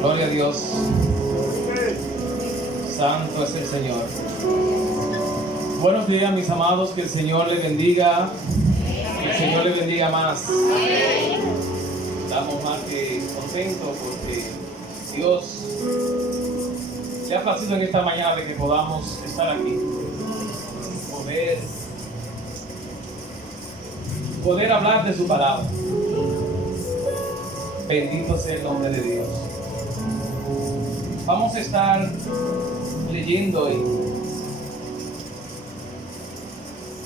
Gloria a Dios. Santo es el Señor. Buenos días, mis amados. Que el Señor les bendiga. Que el Señor les bendiga más. Estamos más que contentos porque Dios le ha placido en esta mañana de que podamos estar aquí. Poder hablar de su palabra. Bendito sea el nombre de Dios. Vamos a estar leyendo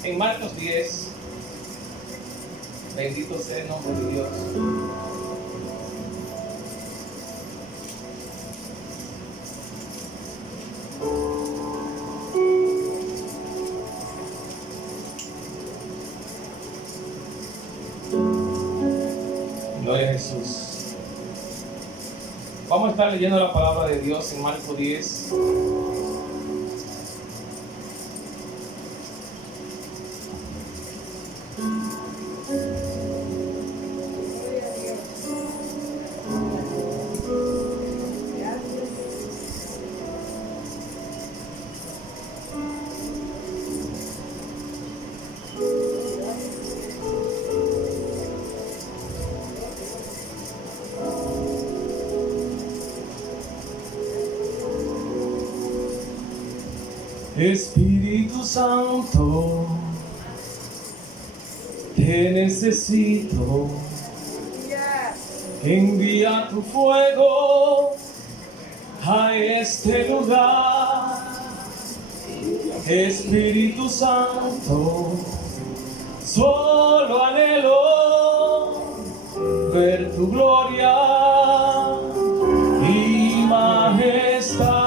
en Marcos 10. Bendito sea el nombre de Dios. Gloria a Jesús. Vamos a estar leyendo la palabra de Dios en Marcos 10. Espíritu Santo, te necesito. Envía tu fuego a este lugar. Espíritu Santo, solo anhelo ver tu gloria y majestad.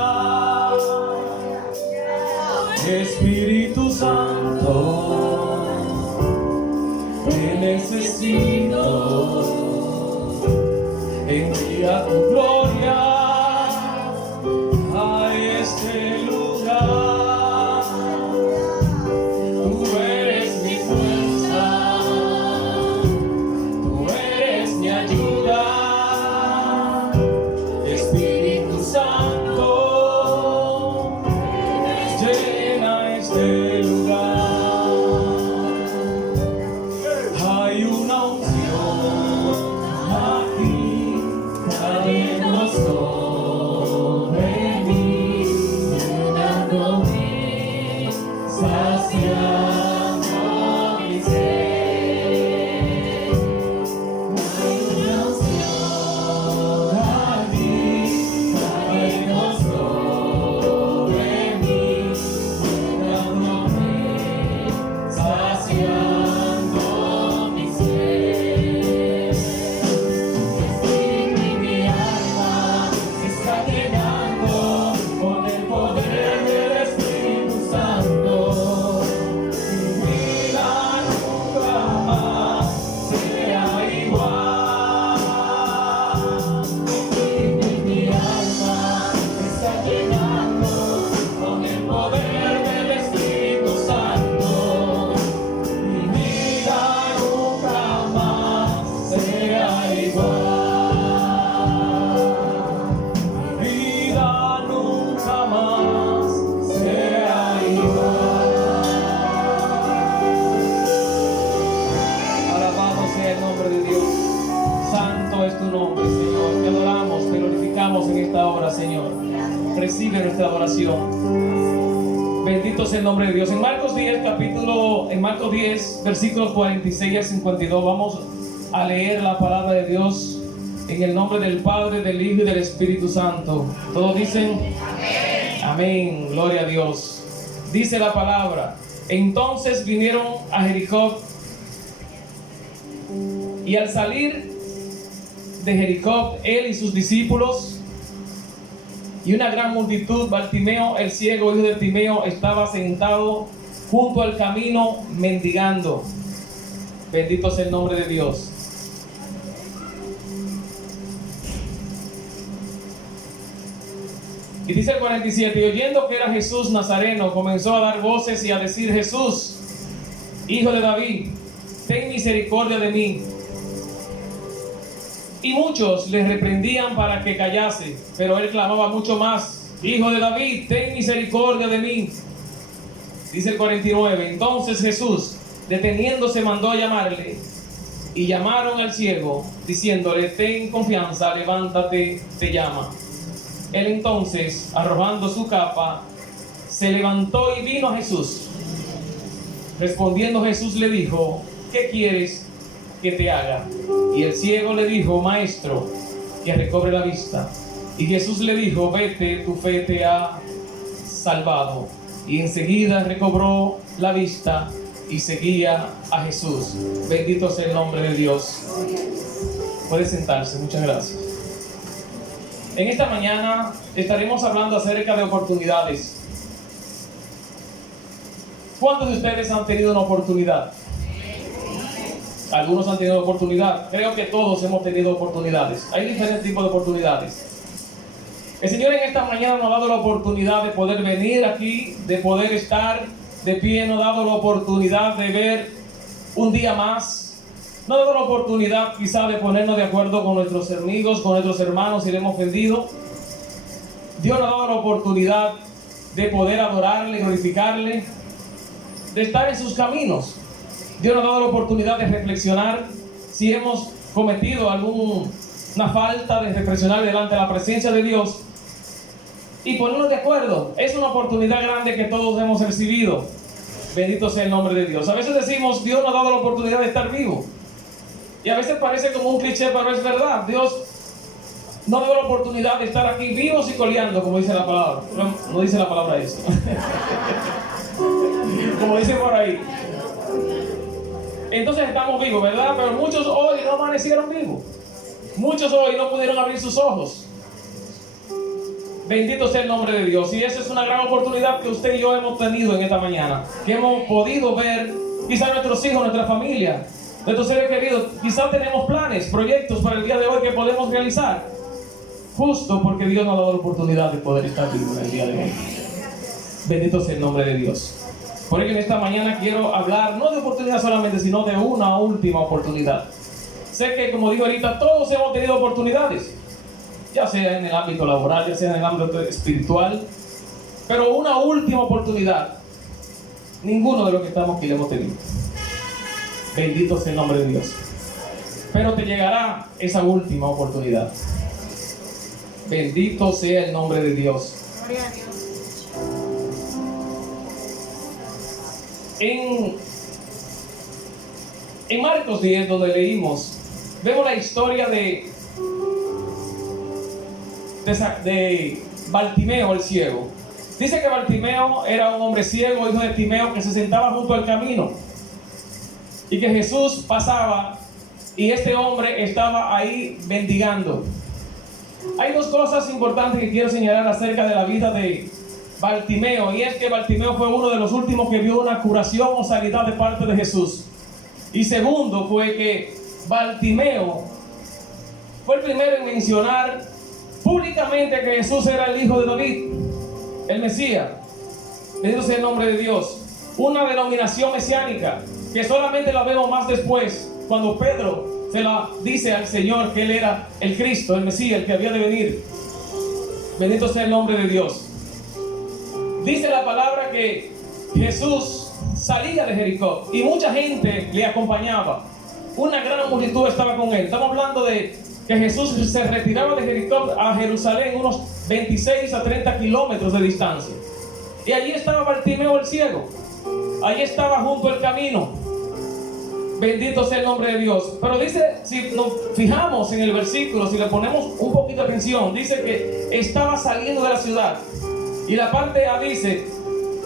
Espíritu Santo, te necesito. Envía tu gloria a este lugar. Tú eres mi fuerza, tú eres mi ayuda. Espíritu Santo, llena este lugar. Hay una unción aquí cayendo sobre mí, llenándome, saciando mi ser. Hay una unción aquí cayendo sobre mí, llenándome, saciando mi ser. Espíritu y mi alma se está llenando con el poder del Espíritu Santo. Mi vida nunca más será igual. Espíritu y mi alma se está llenando con el poder del Espíritu Santo. Mi vida nunca más será igual. Mi vida nunca más será igual. Alabado sea el nombre de Dios. Santo es tu nombre, Señor. Te adoramos, te glorificamos en esta hora, Señor. Recibe nuestra adoración. Bendito sea el nombre de Dios. En Marcos 10, versículos 46 al 52, vamos a leer la palabra de Dios en el nombre del Padre, del Hijo y del Espíritu Santo. Todos dicen amén. Amén. Gloria a Dios. Dice la palabra: entonces vinieron a Jericó, y al salir de Jericó, él y sus discípulos y una gran multitud, Bartimeo el ciego, hijo de Timeo, estaba sentado junto al camino mendigando. Bendito sea el nombre de Dios. Y dice el 47: y oyendo que era Jesús Nazareno, comenzó a dar voces y a decir: Jesús, Hijo de David, ten misericordia de mí. Y muchos le reprendían para que callase, pero él clamaba mucho más: Hijo de David, ten misericordia de mí. Dice el 49, entonces Jesús, deteniéndose, mandó a llamarle, y llamaron al ciego, diciéndole: ten confianza, levántate, te llama. Él entonces, arrojando su capa, se levantó y vino a Jesús. Respondiendo Jesús le dijo: ¿qué quieres que te haga? Y el ciego le dijo: Maestro, que recobre la vista. Y Jesús le dijo: vete, tu fe te ha salvado. Y enseguida recobró la vista y seguía a Jesús. Bendito sea el nombre de Dios. Puede sentarse, muchas gracias. En esta mañana estaremos hablando acerca de oportunidades. ¿Cuántos de ustedes han tenido una oportunidad? Algunos han tenido oportunidad. Creo que todos hemos tenido oportunidades. Hay diferentes tipos de oportunidades. El Señor en esta mañana nos ha dado la oportunidad de poder venir aquí, de poder estar de pie. Nos ha dado la oportunidad de ver un día más. Nos ha dado la oportunidad quizá de ponernos de acuerdo con nuestros amigos, con nuestros hermanos si le hemos ofendido. Dios nos ha dado la oportunidad de poder adorarle, glorificarle, de estar en sus caminos. Dios nos ha dado la oportunidad de reflexionar si hemos cometido alguna falta, de reflexionar delante de la presencia de Dios y ponernos de acuerdo. Es una oportunidad grande que todos hemos recibido. Bendito sea el nombre de Dios. A veces decimos: Dios nos ha dado la oportunidad de estar vivo. Y a veces parece como un cliché, pero es verdad. Dios nos dio la oportunidad de estar aquí vivos y coleando, como dice la palabra. No dice la palabra eso. Como dice por ahí. Entonces estamos vivos, ¿verdad? Pero muchos hoy no amanecieron vivos. Muchos hoy no pudieron abrir sus ojos. Bendito sea el nombre de Dios. Y esa es una gran oportunidad que usted y yo hemos tenido en esta mañana. Que hemos podido ver quizás nuestros hijos, nuestra familia, nuestros seres queridos. Quizás tenemos planes, proyectos para el día de hoy que podemos realizar. Justo porque Dios nos ha dado la oportunidad de poder estar vivos en el día de hoy. Bendito sea el nombre de Dios. Por ello en esta mañana quiero hablar no de oportunidad solamente, sino de una última oportunidad. Sé que, como digo ahorita, todos hemos tenido oportunidades, ya sea en el ámbito laboral, ya sea en el ámbito espiritual, pero una última oportunidad, ninguno de los que estamos aquí la hemos tenido. Bendito sea el nombre de Dios. Pero te llegará esa última oportunidad. Bendito sea el nombre de Dios. Gloria a Dios. En Marcos 10, donde leímos, vemos la historia de Bartimeo el ciego. Dice que Bartimeo era un hombre ciego, hijo de Timeo, que se sentaba junto al camino y que Jesús pasaba y este hombre estaba ahí mendigando. Hay dos cosas importantes que quiero señalar acerca de la vida de Bartimeo, y es que Bartimeo fue uno de los últimos que vio una curación o sanidad de parte de Jesús. Y segundo fue que Bartimeo fue el primero en mencionar públicamente que Jesús era el hijo de David, el Mesías. Bendito sea el nombre de Dios. Una denominación mesiánica que solamente la vemos más después, cuando Pedro se la dice al Señor que él era el Cristo, el Mesías, el que había de venir. Bendito sea el nombre de Dios. Dice la palabra que Jesús salía de Jericó y mucha gente le acompañaba. Una gran multitud estaba con él. Estamos hablando de que Jesús se retiraba de Jericó a Jerusalén, unos 26 a 30 kilómetros de distancia. Y allí estaba Bartimeo el ciego. Allí estaba junto al camino. Bendito sea el nombre de Dios. Pero dice, si nos fijamos en el versículo, si le ponemos un poquito de atención, dice que estaba saliendo de la ciudad. Y la parte A dice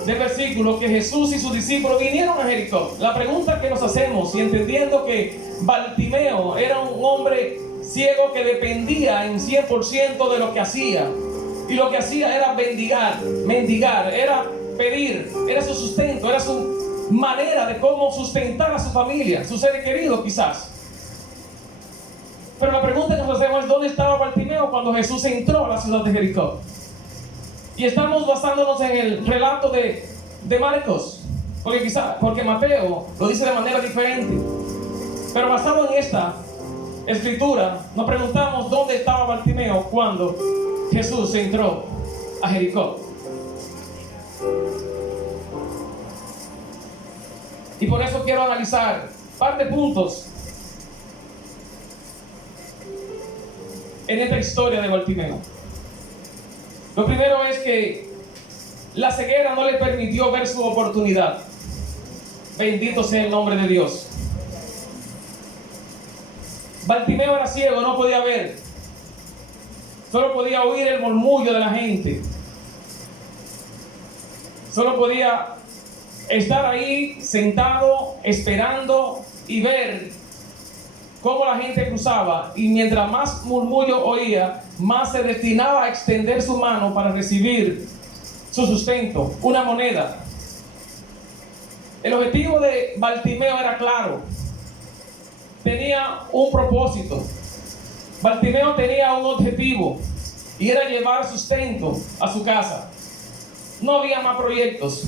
del versículo que Jesús y sus discípulos vinieron a Jericó. La pregunta que nos hacemos, y entendiendo que Bartimeo era un hombre ciego que dependía en 100% de lo que hacía, y lo que hacía era mendigar, era pedir, era su sustento, era su manera de cómo sustentar a su familia, sus seres queridos quizás. Pero la pregunta que nos hacemos es: ¿dónde estaba Bartimeo cuando Jesús entró a la ciudad de Jericó? Y estamos basándonos en el relato de Marcos, porque Mateo lo dice de manera diferente. Pero basado en esta, escritura nos preguntamos dónde estaba Bartimeo cuando Jesús entró a Jericó. Y por eso quiero analizar un par de puntos en esta historia de Bartimeo. Lo primero es que la ceguera no le permitió ver su oportunidad. Bendito sea el nombre de Dios. Bartimeo era ciego, no podía ver. Solo podía oír el murmullo de la gente. Solo podía estar ahí sentado, esperando y ver cómo la gente cruzaba. Y mientras más murmullo oía, más se destinaba a extender su mano para recibir su sustento, una moneda. El objetivo de Bartimeo era claro. Tenía un propósito. Bartimeo tenía un objetivo y era llevar sustento a su casa. No había más proyectos,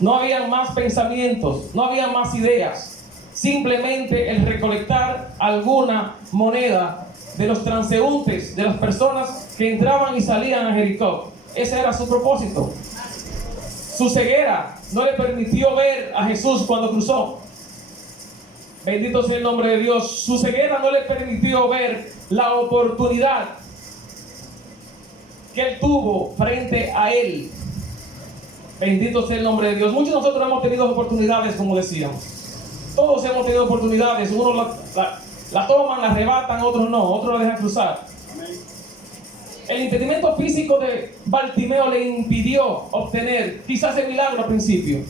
no había más pensamientos, no había más ideas. Simplemente el recolectar alguna moneda de los transeúntes, de las personas que entraban y salían a Jericó. Ese era su propósito. Su ceguera no le permitió ver a Jesús cuando cruzó. Bendito sea el nombre de Dios. Su ceguera no le permitió ver la oportunidad que él tuvo frente a él. Bendito sea el nombre de Dios. Muchos de nosotros hemos tenido oportunidades, como decíamos. Todos hemos tenido oportunidades. Unos la toman, la arrebatan, otros no. Otros la dejan cruzar. El impedimento físico de Bartimeo le impidió obtener quizás el milagro al principio.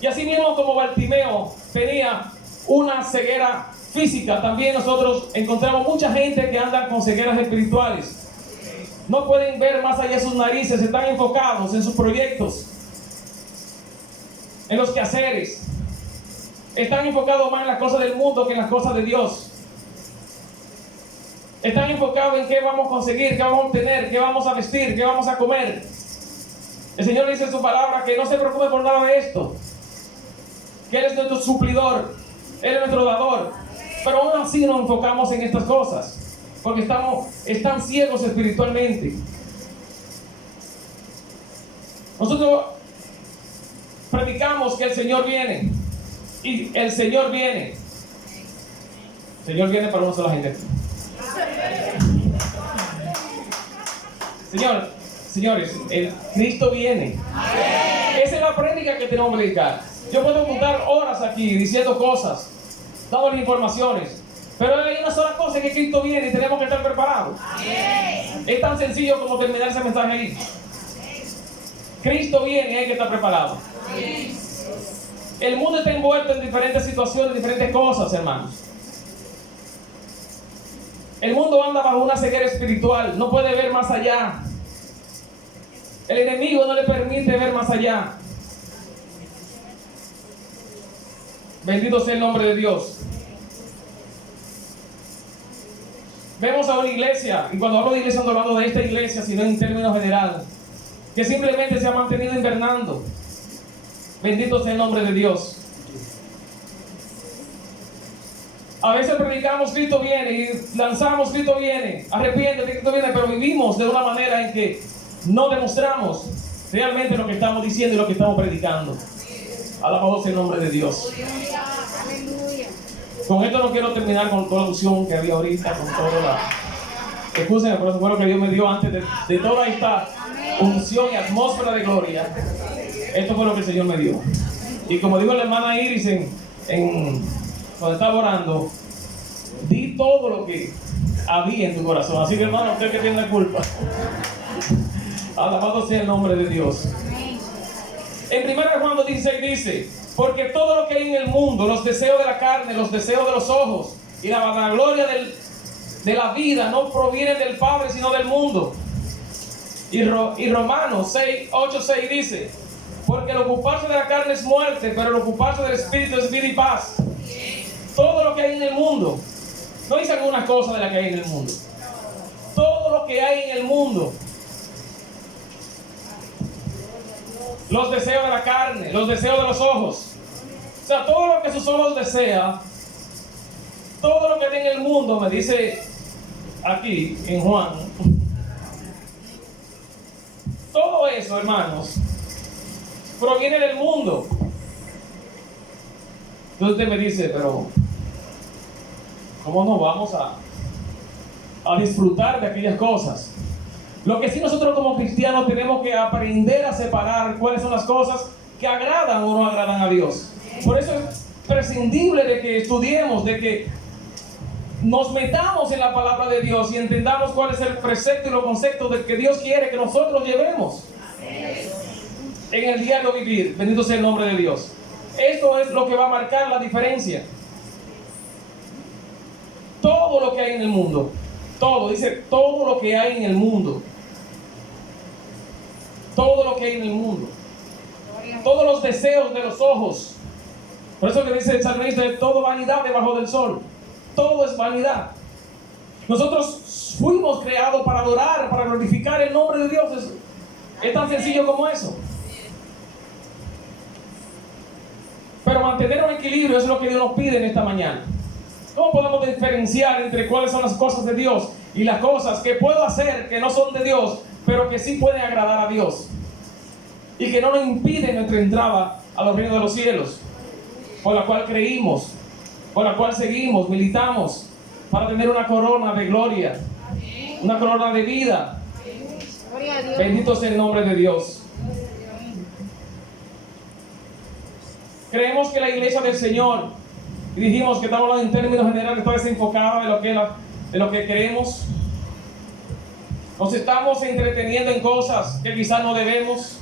Y así mismo como Bartimeo tenía una ceguera física, también nosotros encontramos mucha gente que anda con cegueras espirituales. No pueden ver más allá de sus narices, están enfocados en sus proyectos, en los quehaceres. Están enfocados más en las cosas del mundo que en las cosas de Dios. Están enfocados en qué vamos a conseguir, qué vamos a obtener, qué vamos a vestir, qué vamos a comer. El Señor dice en su palabra que no se preocupe por nada de esto, que Él es nuestro suplidor, Él es nuestro dador. Pero aún así nos enfocamos en estas cosas, porque están ciegos espiritualmente. Nosotros predicamos que el Señor viene, y el Señor viene. El Señor viene para una sola gente. Señores, el Cristo viene. Esa es la prédica que tenemos que predicar. Yo puedo juntar horas aquí diciendo cosas, dándoles informaciones, pero hay una sola cosa, que Cristo viene y tenemos que estar preparados. Es tan sencillo como terminar ese mensaje ahí. Cristo viene y hay que estar preparado. El mundo está envuelto en diferentes situaciones, diferentes cosas, hermanos. El mundo anda bajo una ceguera espiritual, no puede ver más allá. El enemigo no le permite ver más allá. Bendito sea el nombre de Dios. Vemos a una iglesia, y cuando hablo de iglesia no hablo de esta iglesia, sino en términos general, que simplemente se ha mantenido invernando. Bendito sea el nombre de Dios. A veces predicamos Cristo viene y lanzamos Cristo viene, arrepiéntete, Cristo viene, pero vivimos de una manera en que no demostramos realmente lo que estamos diciendo y lo que estamos predicando. Alabado sea el nombre de Dios. Con esto no quiero terminar con toda la unción que había ahorita, con toda la... Excúsenme, pero eso fue lo que Dios me dio antes de toda esta unción y atmósfera de gloria. Esto fue lo que el Señor me dio. Y como dijo la hermana Iris cuando estaba orando, di todo lo que había en tu corazón. Así que, hermano, usted que tiene la culpa. Alabado sea el nombre de Dios. En 1 Juan 2:16 dice: porque todo lo que hay en el mundo, los deseos de la carne, los deseos de los ojos y la vanagloria de la vida, no provienen del Padre, sino del mundo. Y Romanos 8:6 dice: porque el ocuparse de la carne es muerte, pero el ocuparse del Espíritu es vida y paz. Todo lo que hay en el mundo, no dice algunas cosas de las que hay en el mundo, todo lo que hay en el mundo, los deseos de la carne, los deseos de los ojos, sea, todo lo que sus ojos desean, todo lo que hay en el mundo, me dice aquí en Juan, todo eso, hermanos, proviene del mundo. Entonces usted me dice, pero ¿cómo nos vamos a disfrutar de aquellas cosas? Lo que sí nosotros como cristianos tenemos que aprender a separar cuáles son las cosas que agradan o no agradan a Dios. Por eso es prescindible de que estudiemos, de que nos metamos en la palabra de Dios y entendamos cuál es el precepto y los conceptos de que Dios quiere que nosotros llevemos en el diario vivir. Bendito sea el nombre de Dios. Esto es lo que va a marcar la diferencia. Todo lo que hay en el mundo, todo, dice, todo lo que hay en el mundo, todo lo que hay en el mundo, todos los deseos de los ojos. Por eso que dice el salmista, es todo vanidad debajo del sol. Todo es vanidad. Nosotros fuimos creados para adorar, para glorificar el nombre de Dios. Es tan sencillo como eso. Pero mantener un equilibrio es lo que Dios nos pide en esta mañana. ¿Cómo podemos diferenciar entre cuáles son las cosas de Dios y las cosas que puedo hacer que no son de Dios, pero que sí pueden agradar a Dios y que no nos impiden nuestra entrada a los reinos de los cielos, por la cual creímos, por la cual seguimos, militamos, para tener una corona de gloria, una corona de vida? Bendito sea el nombre de Dios. Creemos que la iglesia del Señor, y dijimos que estamos hablando en términos generales, está desenfocada de lo que creemos. Nos estamos entreteniendo en cosas que quizás no debemos.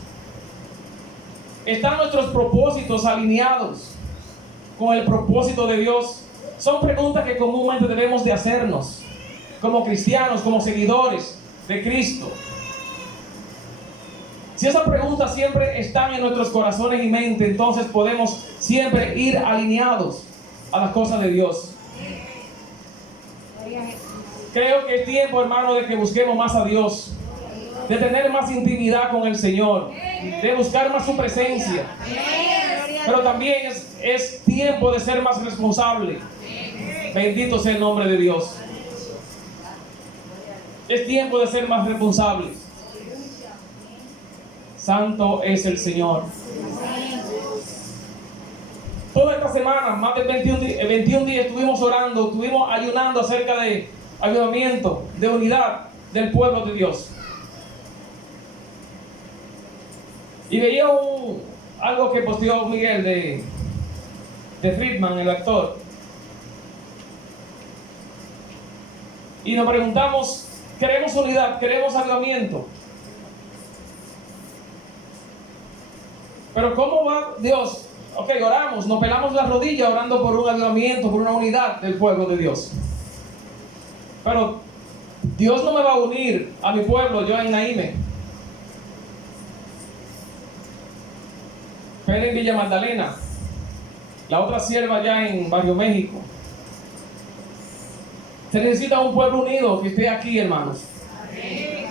¿Están nuestros propósitos alineados con el propósito de Dios? Son preguntas que comúnmente debemos de hacernos como cristianos, como seguidores de Cristo. Si esas preguntas siempre están en nuestros corazones y mente, entonces podemos siempre ir alineados a las cosas de Dios. Creo que es tiempo, hermano, de que busquemos más a Dios, de tener más intimidad con el Señor, de buscar más su presencia. Pero también es tiempo de ser más responsable. Bendito sea el nombre de Dios. Es tiempo de ser más responsables. Santo es el Señor. Toda esta semana, más de 21 días, estuvimos orando, estuvimos ayunando acerca de avivamiento, de unidad del pueblo de Dios. Y veía algo que posteó Miguel de Friedman, el actor. Y nos preguntamos, ¿queremos unidad? ¿Queremos avivamiento? Pero ¿cómo va Dios? Ok, oramos, nos pelamos las rodillas orando por un avivamiento, por una unidad del pueblo de Dios. Pero Dios no me va a unir a mi pueblo, yo en Naime. Pele en Villa Magdalena, la otra sierva allá en Barrio México. Se necesita un pueblo unido que esté aquí, hermanos. Amén.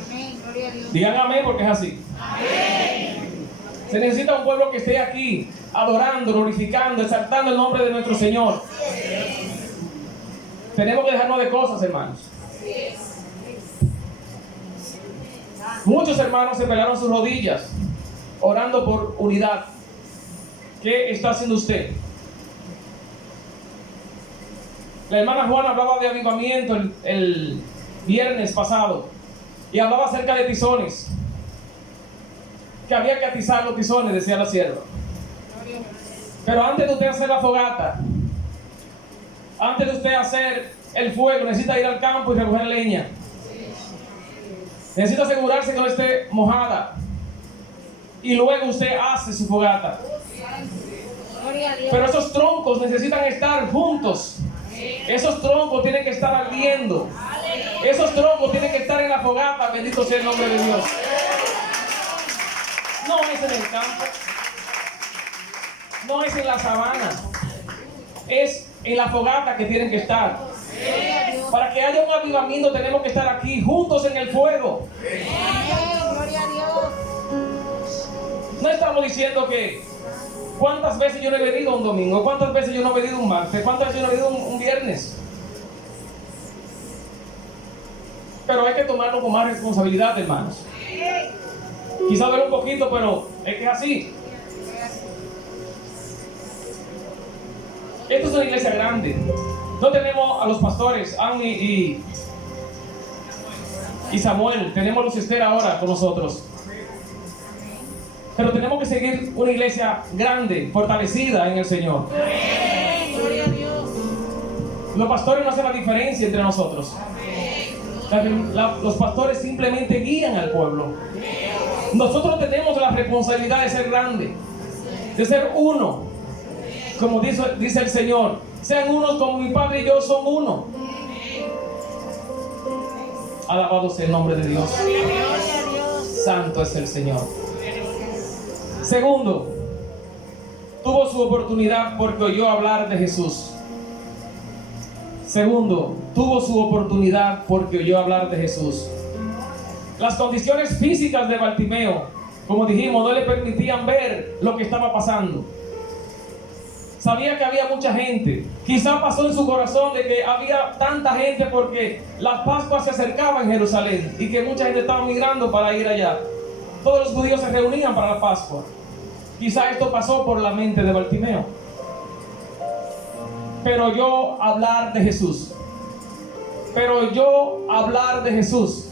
Digan amén porque es así. Amén. Se necesita un pueblo que esté aquí, adorando, glorificando, exaltando el nombre de nuestro Señor. Tenemos que dejarnos de cosas, hermanos. Muchos hermanos se pelaron sus rodillas, orando por unidad. ¿Qué está haciendo usted? La hermana Juana hablaba de avivamiento el viernes pasado y hablaba acerca de tizones, que había que atizar los tizones, decía la sierva. Pero antes de usted hacer la fogata, antes de usted hacer el fuego, necesita ir al campo y recoger leña. Necesita asegurarse que no esté mojada y luego usted hace su fogata. Pero esos troncos necesitan estar juntos. Esos troncos tienen que estar ardiendo. Esos troncos tienen que estar en la fogata. Bendito sea el nombre de Dios. No es en el campo, no es en la sabana, es en la fogata que tienen que estar. Para que haya un avivamiento tenemos que estar aquí juntos en el fuego. No estamos diciendo que ¿Cuántas veces yo no he venido un domingo? ¿Cuántas veces yo no he venido un martes? ¿Cuántas veces yo no he venido un viernes? Pero hay que tomarlo con más responsabilidad, hermanos. Quizá ver un poquito, pero es que es así. Esta es una iglesia grande. No tenemos a los pastores, Annie y Samuel. Tenemos a Luz Esther ahora con nosotros. Pero tenemos que seguir una iglesia grande, fortalecida en el Señor. Gloria a Dios. Los pastores no hacen la diferencia entre nosotros. Los pastores simplemente guían al pueblo. Nosotros tenemos la responsabilidad de ser grande, de ser uno, como dice el Señor. Sean unos como mi Padre y yo son uno. Alabado sea el nombre de Dios. Santo es el Señor. Segundo, tuvo su oportunidad porque oyó hablar de Jesús. Segundo, tuvo su oportunidad porque oyó hablar de Jesús. Las condiciones físicas de Bartimeo, como dijimos, no le permitían ver lo que estaba pasando. Sabía que había mucha gente. Quizá pasó en su corazón de que había tanta gente porque la Pascua se acercaba en Jerusalén y que mucha gente estaba migrando para ir allá. Todos los judíos se reunían para la Pascua. Quizá esto pasó por la mente de Bartimeo. Pero oyó hablar de Jesús. Pero oyó hablar de Jesús.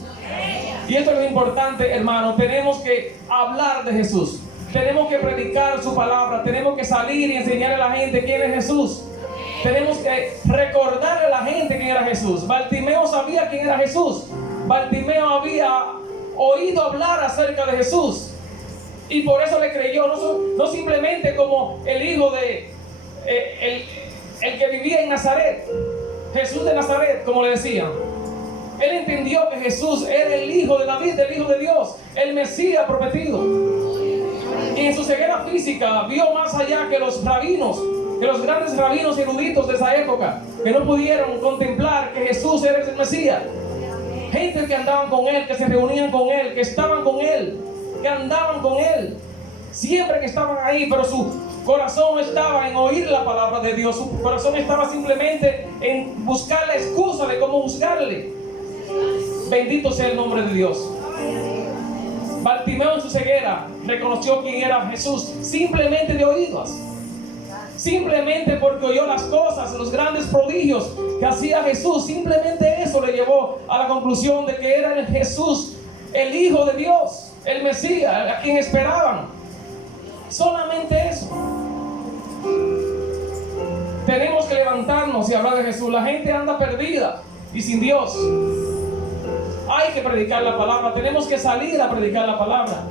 Y esto es lo importante, hermano. Tenemos que hablar de Jesús. Tenemos que predicar su palabra. Tenemos que salir y enseñarle a la gente quién es Jesús. Tenemos que recordarle a la gente quién era Jesús. Bartimeo sabía quién era Jesús. Bartimeo había oído hablar acerca de Jesús. Y por eso le creyó. No simplemente como el hijo de... el que vivía en Nazaret. Jesús de Nazaret, como le decían. Él entendió que Jesús era el hijo de David, el hijo de Dios, el Mesías prometido. Y en su ceguera física vio más allá que los rabinos, que los grandes rabinos eruditos de esa época, que no pudieron contemplar que Jesús era el Mesías. Gente que andaban con él, que se reunían con él, que estaban con él, que andaban con él, siempre que estaban ahí, pero su corazón no estaba en oír la palabra de Dios. Su corazón estaba simplemente en buscar la excusa de cómo juzgarle. Bendito sea el nombre de Dios. Bartimeo en su ceguera reconoció quién era Jesús simplemente de oídos. Simplemente porque oyó las cosas, los grandes prodigios que hacía Jesús. Simplemente eso le llevó a la conclusión de que era el Jesús, el Hijo de Dios, el Mesías, a quien esperaban. Solamente eso. Tenemos que levantarnos y hablar de Jesús. La gente anda perdida y sin Dios. Hay que predicar la palabra. Tenemos que salir a predicar la palabra.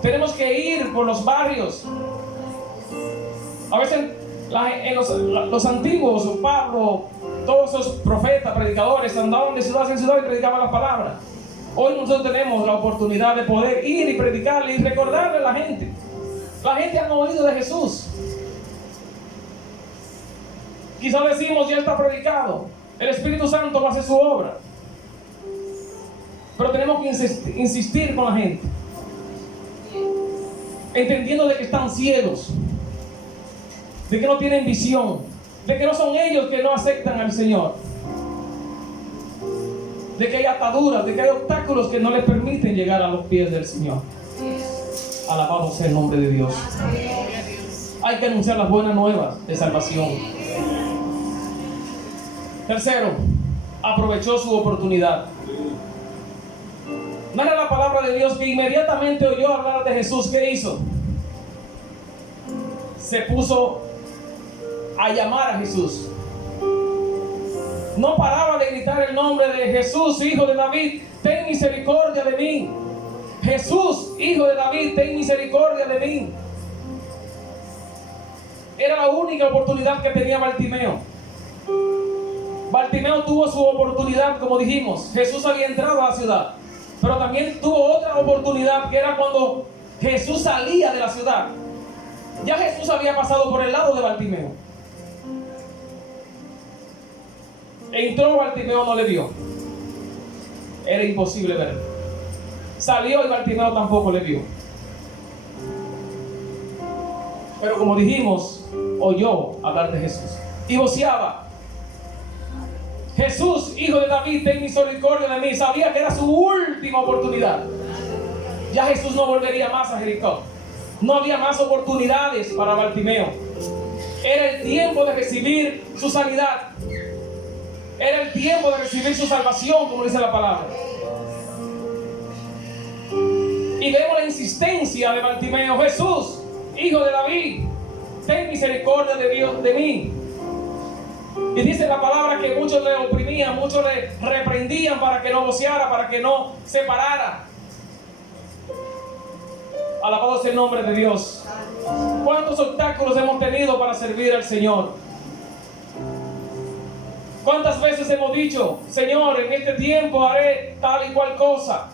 Tenemos que ir por los barrios. A veces en los antiguos, Pablo, todos esos profetas, predicadores, andaban de ciudad en ciudad y predicaban la palabra. Hoy nosotros tenemos la oportunidad de poder ir y predicarle y recordarle a la gente. La gente ha oído de Jesús. Quizá decimos, ya está predicado. El Espíritu Santo va a hacer su obra. Pero tenemos que insistir con la gente. Entendiendo de que están ciegos. De que no tienen visión. De que no son ellos que no aceptan al Señor. De que hay ataduras, de que hay obstáculos que no les permiten llegar a los pies del Señor. Alabado sea el nombre de Dios. Hay que anunciar las buenas nuevas de salvación. Tercero, aprovechó su oportunidad. Narra la palabra de Dios que inmediatamente oyó hablar de Jesús. ¿Qué hizo? Se puso a llamar a Jesús. No paraba de gritar el nombre de Jesús, hijo de David, ten misericordia de mí. Jesús, hijo de David, ten misericordia de mí. Era la única oportunidad que tenía Bartimeo. Bartimeo tuvo su oportunidad, como dijimos. Jesús había entrado a la ciudad. Pero también tuvo otra oportunidad, que era cuando Jesús salía de la ciudad. Ya Jesús había pasado por el lado de Bartimeo. Entró Bartimeo, no le vio. Era imposible verlo. Salió y Bartimeo tampoco le vio. Pero como dijimos, oyó hablar de Jesús y voceaba: Jesús, hijo de David, ten misericordia de mí. Sabía que era su última oportunidad. Ya Jesús no volvería más a Jericó. No había más oportunidades para Bartimeo. Era el tiempo de recibir su sanidad. Era el tiempo de recibir su salvación, como dice la palabra. Y vemos la insistencia de Bartimeo: Jesús, hijo de David, ten misericordia de Dios de mí. Y dice la palabra que muchos le oprimían, muchos le reprendían para que no voceara, para que no se parara. Alabado sea el nombre de Dios. ¿Cuántos obstáculos hemos tenido para servir al Señor? ¿Cuántas veces hemos dicho: Señor, en este tiempo haré tal y cual cosa,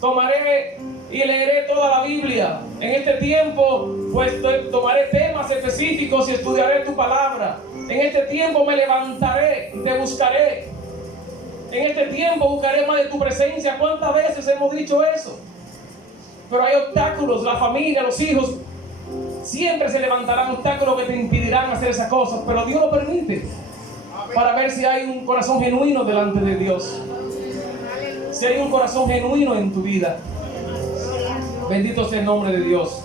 tomaré y leeré toda la Biblia, en este tiempo pues tomaré temas específicos y estudiaré tu palabra, en este tiempo me levantaré, te buscaré, en este tiempo buscaré más de tu presencia? ¿Cuántas veces hemos dicho eso? Pero hay obstáculos, la familia, los hijos, siempre se levantarán obstáculos que te impedirán hacer esas cosas, pero Dios lo permite para ver si hay un corazón genuino delante de Dios, si hay un corazón genuino en tu vida. Bendito sea el nombre de Dios.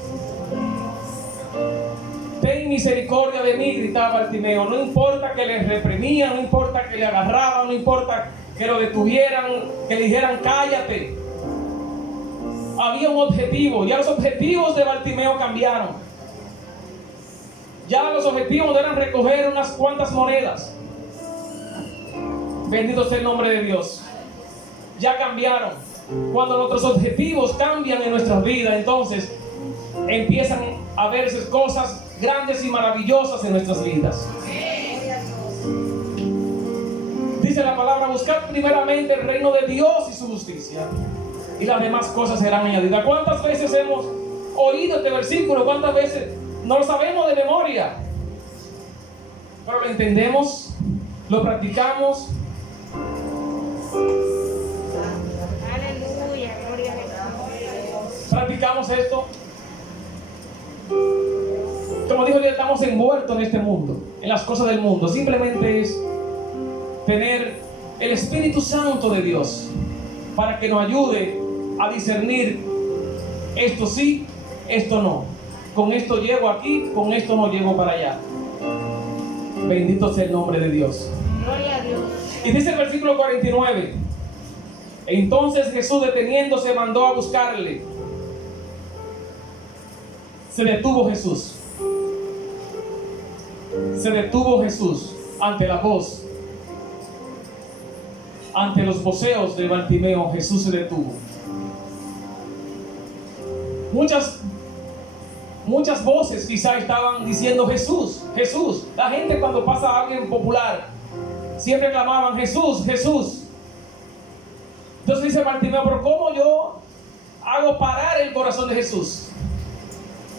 Ten misericordia de mí, gritaba Bartimeo. No importa que le reprimían, no importa que le agarraban, no importa que lo detuvieran, que le dijeran cállate. Había un objetivo. Ya los objetivos de Bartimeo cambiaron. Ya los objetivos no eran recoger unas cuantas monedas. Bendito sea el nombre de Dios. Ya cambiaron. Cuando nuestros objetivos cambian en nuestras vidas, entonces empiezan a verse cosas grandes y maravillosas en nuestras vidas. Dice la palabra: buscad primeramente el reino de Dios y su justicia, y las demás cosas serán añadidas. ¿Cuántas veces hemos oído este versículo? ¿Cuántas veces no lo sabemos de memoria? Pero lo entendemos, lo practicamos. Aleluya, gloria a Dios. Practicamos esto. Como dijo, ya estamos envueltos en este mundo, en las cosas del mundo. Simplemente es tener el Espíritu Santo de Dios para que nos ayude a discernir: esto sí, esto no. Con esto llego aquí, con esto no llego para allá. Bendito sea el nombre de Dios. Gloria a Dios. Y dice el versículo 49: entonces Jesús, deteniéndose, mandó a buscarle. Se detuvo Jesús. Se detuvo Jesús ante la voz, ante los voceos de Bartimeo. Jesús se detuvo. Muchas voces quizá estaban diciendo Jesús, Jesús. La gente, cuando pasa a alguien popular, siempre clamaban Jesús, Jesús. Entonces dice Bartimeo: pero ¿cómo yo hago parar el corazón de Jesús?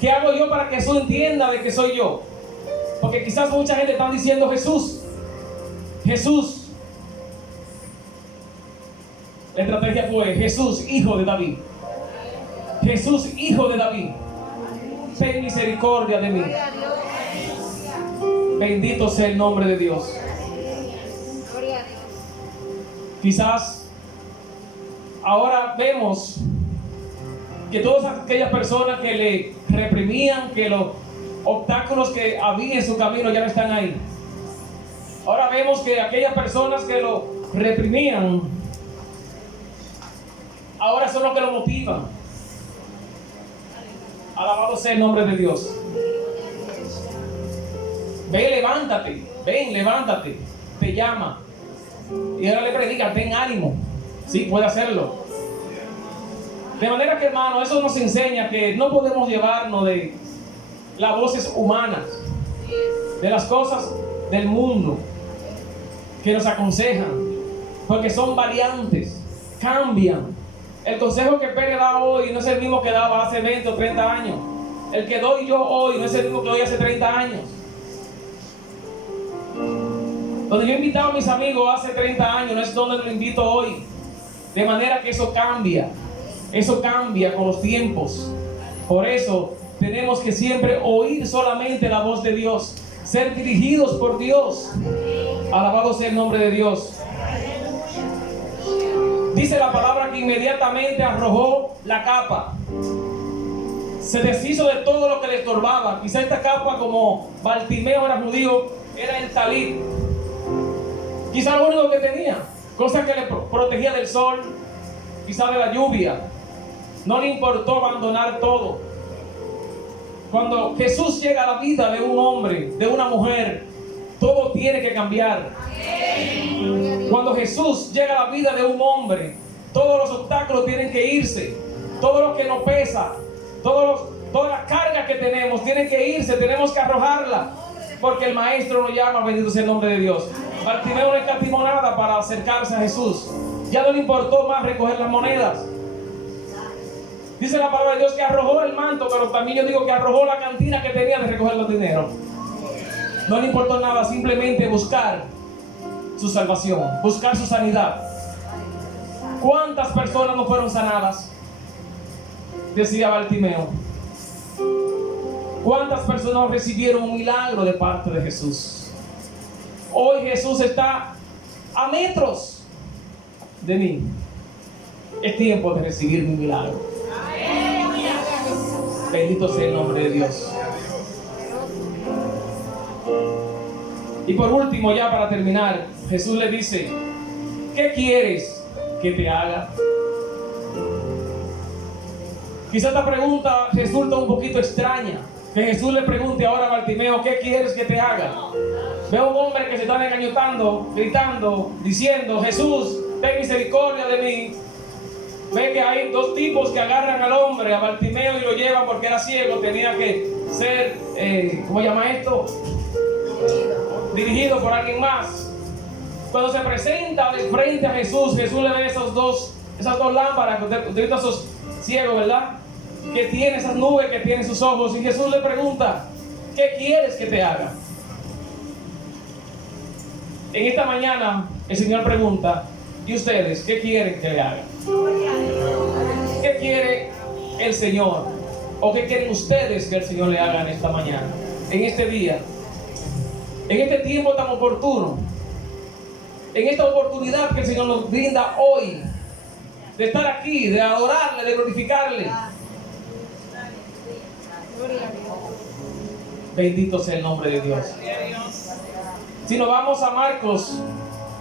¿Qué hago yo para que Jesús entienda de que soy yo? Porque quizás mucha gente está diciendo Jesús, Jesús. La estrategia fue: Jesús, hijo de David. Jesús, hijo de David, ten misericordia de mí. Bendito sea el nombre de Dios. Gloria a Dios. Quizás ahora vemos que todas aquellas personas que le reprimían, que los obstáculos que había en su camino ya no están ahí. Ahora vemos que aquellas personas que lo reprimían, ahora son los que lo motivan. Alabado sea el nombre de Dios. Ve, levántate, ven, levántate, te llama. Y ahora le predica: ten ánimo. Sí, puede hacerlo. De manera que, hermano, eso nos enseña que no podemos llevarnos de las voces humanas, de las cosas del mundo que nos aconsejan, porque son variantes, cambian. El consejo que Pérez da hoy no es el mismo que daba hace 20 o 30 años. El que doy yo hoy no es el mismo que doy hace 30 años. Donde yo invitaba a mis amigos hace 30 años no es donde lo invito hoy. De manera que eso cambia con los tiempos. Por eso tenemos que siempre oír solamente la voz de Dios, ser dirigidos por Dios. Alabado sea el nombre de Dios. Dice la palabra que inmediatamente arrojó la capa. Se deshizo de todo lo que le estorbaba. Quizá esta capa, como Bartimeo era judío, era el talit. Quizá lo único que tenía, cosa que le protegía del sol, quizá de la lluvia. No le importó abandonar todo. Cuando Jesús llega a la vida de un hombre, de una mujer, todo tiene que cambiar. Cuando Jesús llega a la vida de un hombre, todos los obstáculos tienen que irse. Todo lo que nos pesa, todas las cargas que tenemos tienen que irse. Tenemos que arrojarla, porque el Maestro nos llama. Bendito sea el nombre de Dios. Bartimeo no escatimó nada para acercarse a Jesús. Ya no le importó más recoger las monedas. Dice la palabra de Dios que arrojó el manto, pero también yo digo que arrojó la cantina que tenía de recoger los dineros. No le importó nada, simplemente buscar su salvación, buscar su sanidad. ¿Cuántas personas no fueron sanadas? Decía Bartimeo. ¿Cuántas personas recibieron un milagro de parte de Jesús? Hoy Jesús está a metros de mí. Es tiempo de recibir mi milagro. Bendito sea el nombre de Dios. Y por último, ya para terminar, Jesús le dice: ¿qué quieres que te haga? Quizá esta pregunta resulta un poquito extraña, que Jesús le pregunte ahora a Bartimeo: ¿qué quieres que te haga? Ve a un hombre que se está engañotando, gritando, diciendo: Jesús, ten misericordia de mí. Ve que hay dos tipos que agarran al hombre, a Bartimeo, y lo llevan porque era ciego. Tenía que ser, ¿cómo llama esto? Dirigido por alguien más. Cuando se presenta de frente a Jesús, Jesús le ve esas dos lámparas, de esos ciegos, ¿verdad? Que tiene esas nubes, que tiene sus ojos. Y Jesús le pregunta: ¿qué quieres que te haga? En esta mañana el Señor pregunta: ¿y ustedes qué quieren que le haga? ¿Qué quiere el Señor? ¿O qué quieren ustedes que el Señor le haga en esta mañana, en este día, en este tiempo tan oportuno, en esta oportunidad que el Señor nos brinda hoy, de estar aquí, de adorarle, de glorificarle? Bendito sea el nombre de Dios. Si nos vamos a Marcos,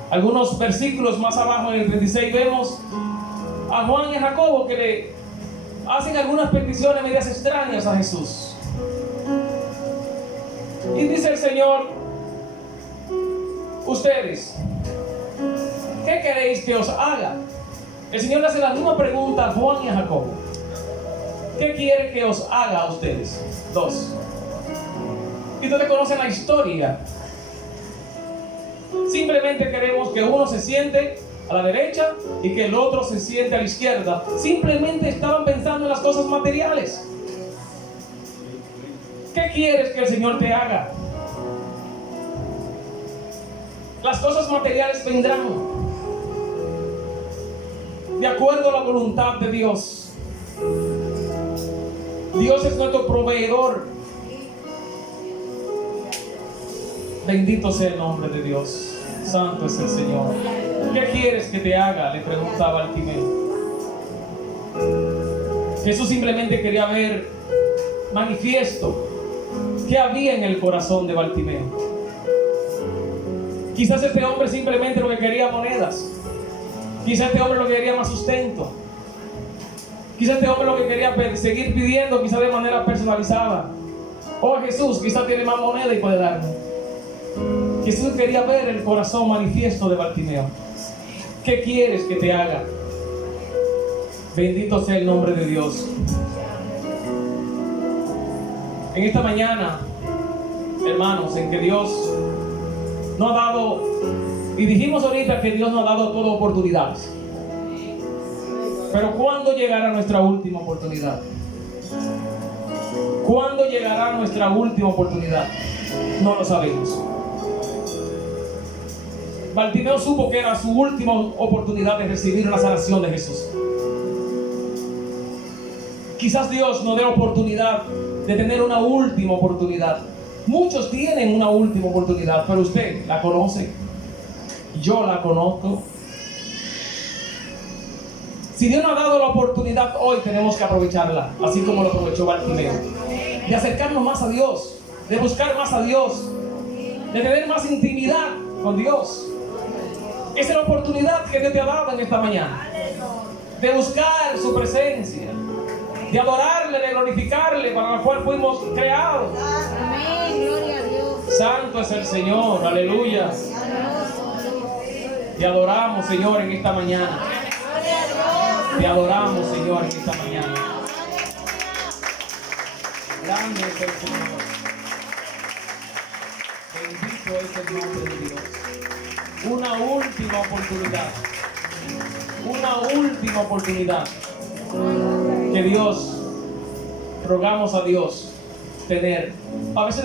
algunos versículos más abajo en el 36, vemos a Juan y a Jacobo que le hacen algunas peticiones medias extrañas a Jesús. Y dice el Señor: ustedes, ¿qué queréis que os haga? El Señor le hace la misma pregunta a Juan y a Jacobo: ¿qué quiere que os haga a ustedes? Dos. Y ustedes conocen la historia. Simplemente queremos que uno se siente a la derecha y que el otro se siente a la izquierda. Simplemente estaban pensando en las cosas materiales. ¿Qué quieres que el Señor te haga? Las cosas materiales vendrán de acuerdo a la voluntad de Dios. Dios es nuestro proveedor. Bendito sea el nombre de Dios. Santo es el Señor. ¿Qué quieres que te haga?, le preguntaba Bartimeo. Jesús simplemente quería ver manifiesto qué había en el corazón de Bartimeo. Quizás este hombre simplemente lo que quería monedas. Quizás este hombre lo que quería más sustento. Quizás este hombre lo que quería seguir pidiendo, quizás de manera personalizada: oh Jesús, quizás tiene más moneda y puede darme. Jesús quería ver el corazón manifiesto de Bartimeo. ¿Qué quieres que te haga? Bendito sea el nombre de Dios. En esta mañana, hermanos, en que Dios nos ha dado, y dijimos ahorita que Dios nos ha dado todas oportunidades. Pero ¿cuándo llegará nuestra última oportunidad? ¿Cuándo llegará nuestra última oportunidad? No lo sabemos. Bartimeo supo que era su última oportunidad de recibir la sanación de Jesús. Quizás Dios nos dé la oportunidad de tener una última oportunidad. Muchos tienen una última oportunidad, pero usted la conoce. Yo la conozco. Si Dios nos ha dado la oportunidad hoy, tenemos que aprovecharla, así como lo aprovechó Bartimeo. De acercarnos más a Dios, de buscar más a Dios, de tener más intimidad con Dios. Esa es la oportunidad que Dios te ha dado en esta mañana. De buscar su presencia, de adorarle, de glorificarle, para la cual fuimos creados. Amén, gloria a Dios. Santo es el Señor, aleluya. Te adoramos, Señor, en esta mañana. Te adoramos, Señor, en esta mañana. Grande es el Señor. Bendito es el nombre de Dios. Una última oportunidad. Una última oportunidad. Que Dios, rogamos a Dios tener. A veces